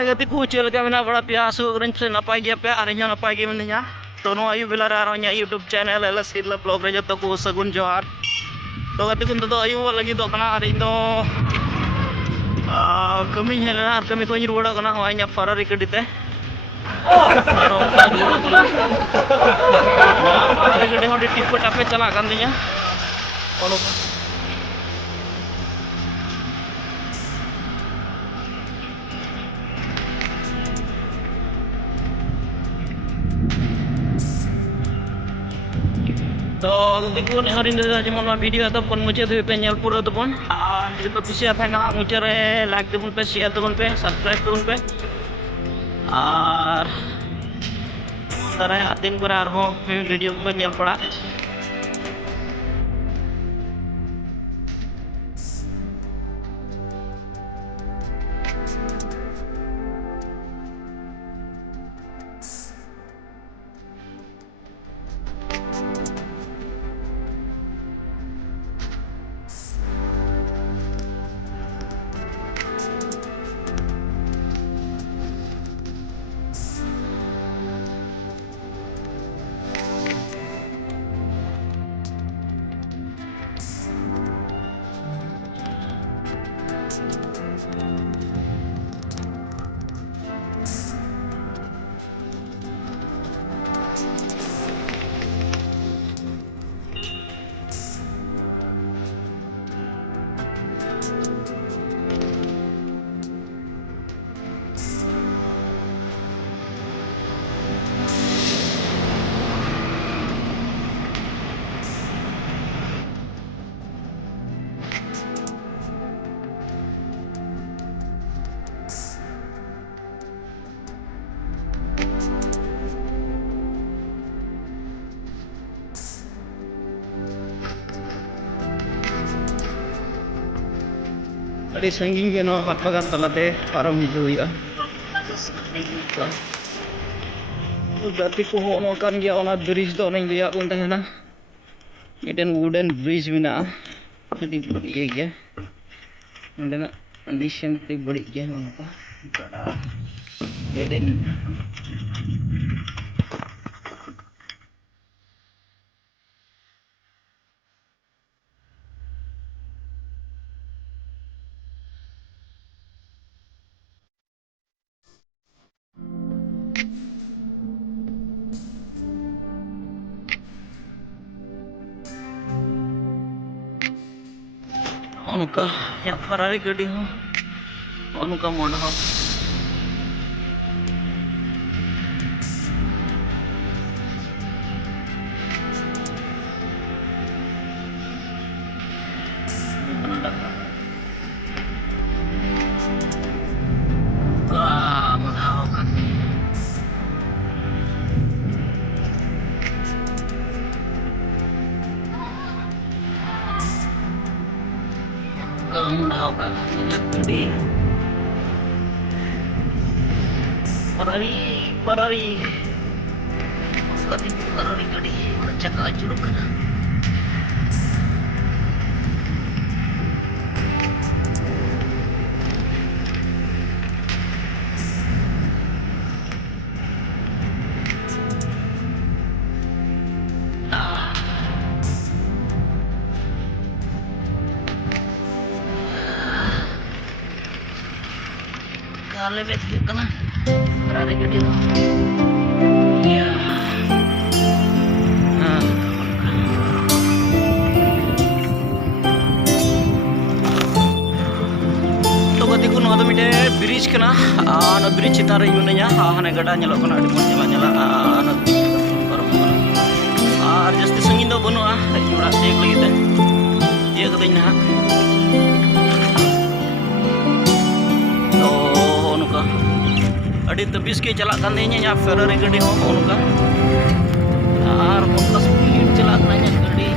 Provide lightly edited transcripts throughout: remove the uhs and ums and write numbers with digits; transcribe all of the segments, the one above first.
hai gati ku cel ka mena bada pia asu ren se napai ge pe arenya napai ge mennya to no ayu bela aronya YouTube channel LS Hitler blog re joto ku sagun johar to gati kun to ayu lagi do kana ari do kami hela ar kami ko nyiru wada kana wanya Ferrari kedite Ferrari kede ho di tipe tape chala kan dinya ono तो देखो hari ini aja mau video ataupun muncul di channel pura ataupun itu bisa apa nggak muncul like ataupun pe share ataupun pe subscribe ataupun pe तरह दिन पर आर हो वीडियो को nyel पड़ा Tadi senging kena patpagan talate param hiju ya. Berarti ko hono kan dia ona bridge do nang dia pun tahena. Eden wooden bridge bina. Jadi ye ya. Ndana condition te badi ya apa. Eden उनका या फरारी गड्डी हो उनका मोड़ हो Ferrari gadi cakap ajuruk kana kale bet kana Ferrari gadi tu ya bridge कना आना ब्रिज चितार यूनया हाने गडा nyelok kana adi mon nyala ana ar jasti sungin do bono jura tek lagi te dia katanya nah oh nuka adi tebis ke jalak kan nya Ferrari gede ho nuka ar motor speed jalak nanya gede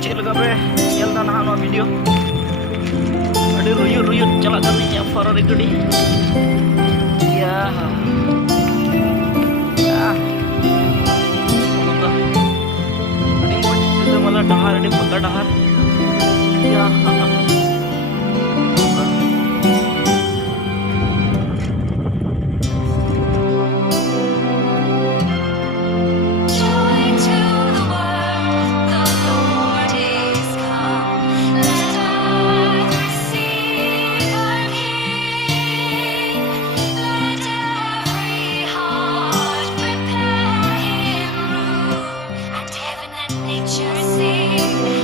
cek lagi pe yang tanah no video ada ruyut celak kan nih yang Ferrari gede ya malah dahar di peka dahar ya Nature sing.